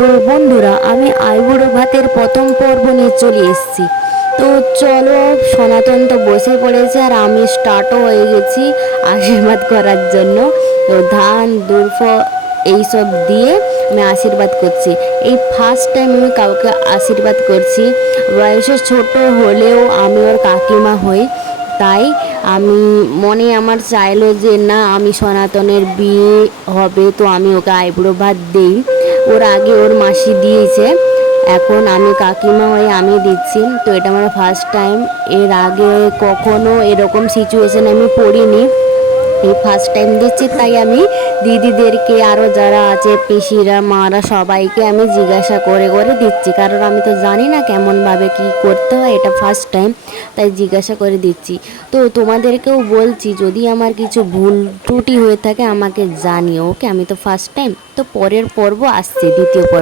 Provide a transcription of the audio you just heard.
তো বন্ধুরা, আমি আইবুড়ো ভাতের প্রথম পর্ব নিয়ে চলে এসেছি। তো চলো, সনাতন তো বসে পড়েছে আর আমি স্টার্টও হয়ে গেছি আশীর্বাদ করার জন্য। তো ধান দুর্ফ এইসব দিয়ে আমি আশীর্বাদ করছি। এই ফার্স্ট টাইম আমি কাউকে আশীর্বাদ করছি। বয়সে ছোট হলেও আমি ওর কাকিমা হই, তাই আমি মনে আমার চাইলো যে না, আমি সনাতনের বিয়ে হবে তো আমি ওকে আইবুড়ো ভাত দিই। ওর আগে ওর মাসি দিয়েছে, এখন আমি কাকিমা হয়ে আমি দিচ্ছি। তো এটা আমার ফার্স্ট টাইম। এর আগে কখনো এরকম সিচুয়েশন আমি পড়িনি, এই ফার্স্ট টাইম দিচ্ছি। তাই আমি দিদিদেরকে আরও যারা আছে পিসিরা মারা সবাইকে আমি জিজ্ঞাসা করে করে দিচ্ছি, কারণ আমি তো জানি না কেমনভাবে কি করতে হয়, এটা ফার্স্ট টাইম, তাই জিজ্ঞাসা করে দিচ্ছি। তো তোমাদেরকেও বলছি, যদি আমার কিছু ভুল ত্রুটি হয়ে থাকে আমাকে জানিও, ওকে? আমি তো ফার্স্ট টাইম। তো পরের পর্ব আসছে, দ্বিতীয় পর্ব।